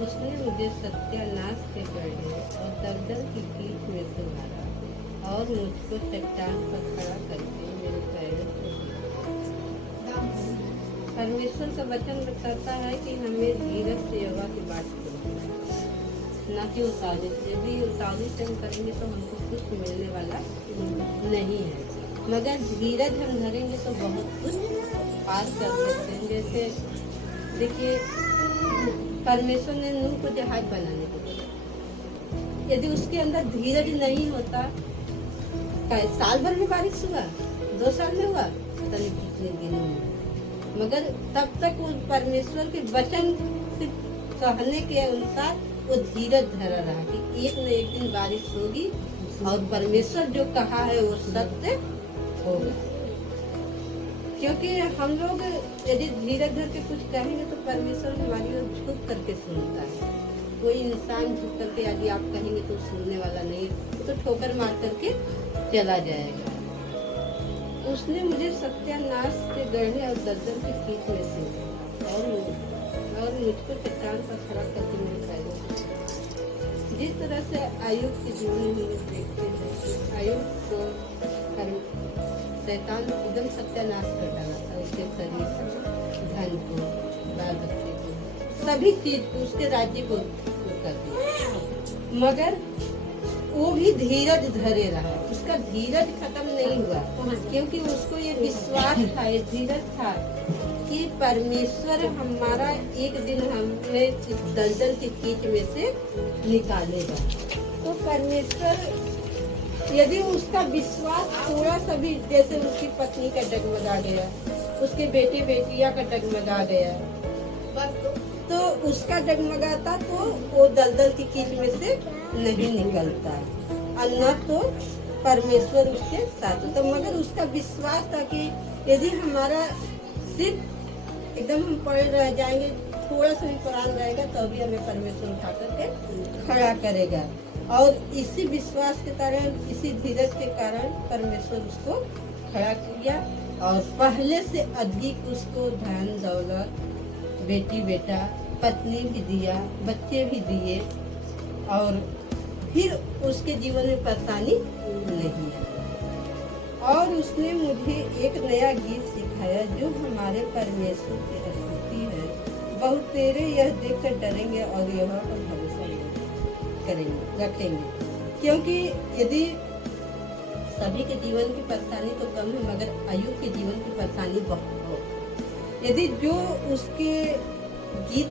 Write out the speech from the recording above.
उसने मुझे सत्यानाश के गड्ढे और दलदल की कीच में से मारा और मुझको चट्टान पर खड़ा करके मेरे पैरों को दिया। परमेश्वर का वचन बताता है कि हमें धीरज से योगा की बात करनी है, न कि उतावली से। यदि उतावली से हम करेंगे तो हमको कुछ मिलने वाला नहीं है, मगर धीरज हम धरेंगे तो बहुत कुछ पार कर सकते हैं। जैसे देखिए, परमेश्वर ने नूह को जहाज बनाने को दिया, यदि उसके अंदर धीरज नहीं होता, साल भर में बारिश हुआ, 2 साल में हुआ, पता नहीं कितने दिनों में, मगर तब तक वो परमेश्वर के वचन से कहने के अनुसार वो धीरज धरा रहा कि एक न एक दिन बारिश होगी और परमेश्वर जो कहा है वो सत्य होगा। क्योंकि हम लोग यदि धीरज धर के कुछ कहेंगे तो परमेश्वर हमारी ओर झुक करके सुनता है। कोई इंसान झुक करके यदि आप कहेंगे तो सुनने वाला नहीं, तो ठोकर मार करके चला जाएगा। उसने मुझे सत्यानाश के गड्ढे और दलदल की कीच में से और मुझको चट्टान पर खड़ा करके मेरे पैरों को दिया। जिस तरह से आयुब के जीवन में हम देखते हैं कि आयुब को शैतान एकदम सत्यानाश कर डाला था, उसके शरीर को, धन को, बाल बच्चे को, सभी चीज को, उसके राज्य को कर दिया, मगर वो भी धीरज धरे रहा। उसका धीरज खत्म नहीं हुआ, क्योंकि उसको ये विश्वास था, ये धीरज था कि परमेश्वर हमारा एक दिन हमें इस दलदल की कीच में से निकालेगा। तो परमेश्वर, यदि उसका विश्वास थोड़ा सा भी, जैसे उसकी पत्नी का डगमगा गया, उसके बेटे बेटियां का डगमगा गया, तो उसका डगमगाता तो वो दलदल की कीच में से नहीं निकलता, और न तो परमेश्वर उसके साथ होता। मगर उसका विश्वास था कि यदि हमारा सिर्फ एकदम हम पड़े रह जाएंगे, थोड़ा सा भी प्राण रहेगा, तो भी हमें परमेश्वर उठा करके खड़ा करेगा। और इसी विश्वास के कारण, इसी धीरज के कारण परमेश्वर उसको खड़ा किया और पहले से अधिक उसको धन दौलत, बेटी बेटा, पत्नी भी दिया, बच्चे भी दिए, और फिर उसके जीवन में परेशानी नहीं आई। और उसने मुझे एक नया गीत सिखाया जो हमारे परमेश्वर की स्तुति है। बहुत तेरे यह देखकर डरेंगे और यह पर भरोसा करेंगे, रखेंगे। क्योंकि यदि सभी के जीवन की परेशानी तो कम है, मगर आयु के जीवन की परेशानी बहुत हो। यदि जो उसके गीत